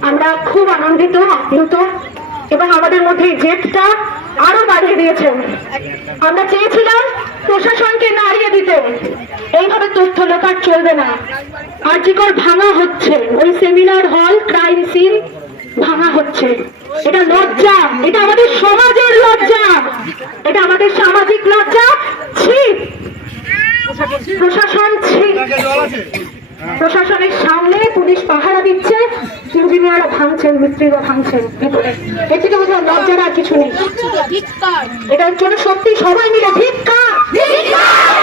আমরা খুব আনন্দিত, আপ্লুত, এবং আমাদের মধ্যে জেদটা আরও বাড়িয়ে দিয়েছেন। আমরা চেয়েছিলাম প্রশাসনকে নাড়িয়ে দিতে। এইভাবে তথ্য লোকার চলবে না। আর্যিকর ভাঙা হচ্ছে। ওই সেমিনার হল ক্রাইম সিন ভাঙা হচ্ছে। এটা লজ্জা। এটা আমাদের সমাজের লজ্জা। এটা আমাদের সামাজিক লজ্জা। ভাঙছেন মিত্রীরা ভাঙছেন বিপদে এর থেকে বোঝা লজ্জার আর কিছু নেই। এটার জন্য সত্যি সবাই মিলে ভিক্ষা ধিক্কার!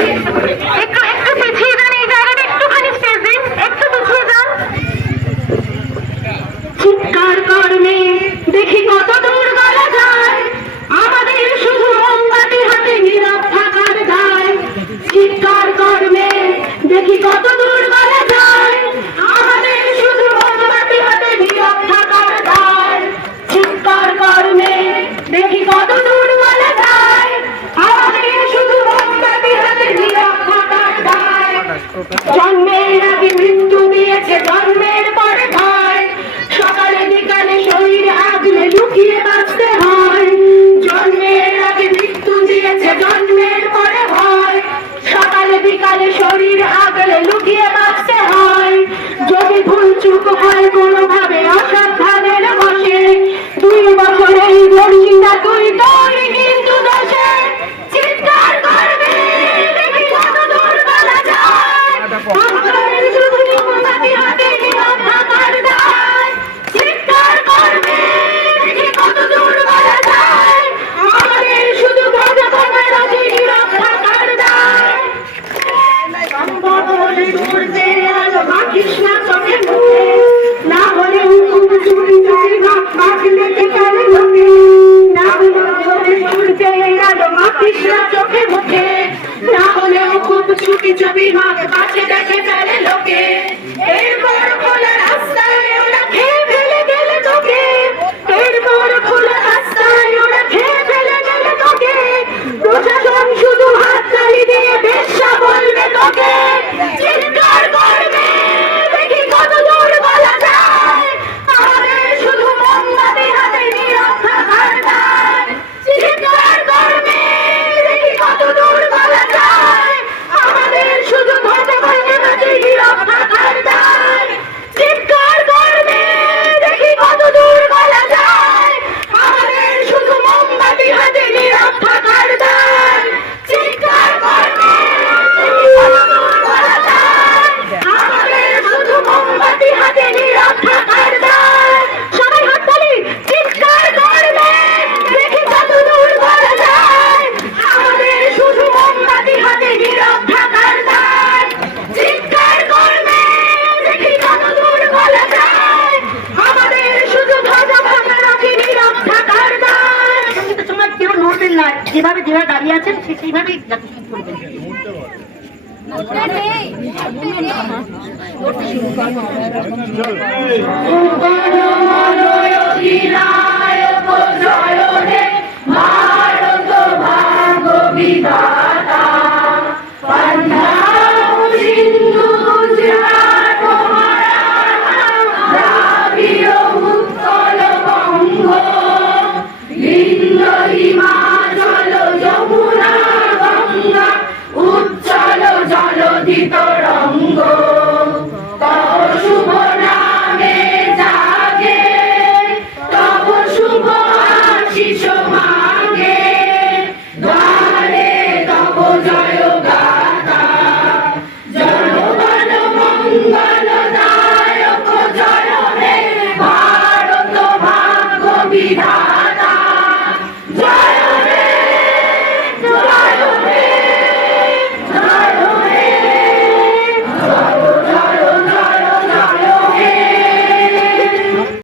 ¡Ay, টোটাল না চোখে মুখে না হলেও খুব ছুটি ছবি মাকে পাশে দেখে ফেলে লোকে। দাঁড়িয়ে আছেন সে সেইভাবেই জাতিসংঘ করবেন শুরু করব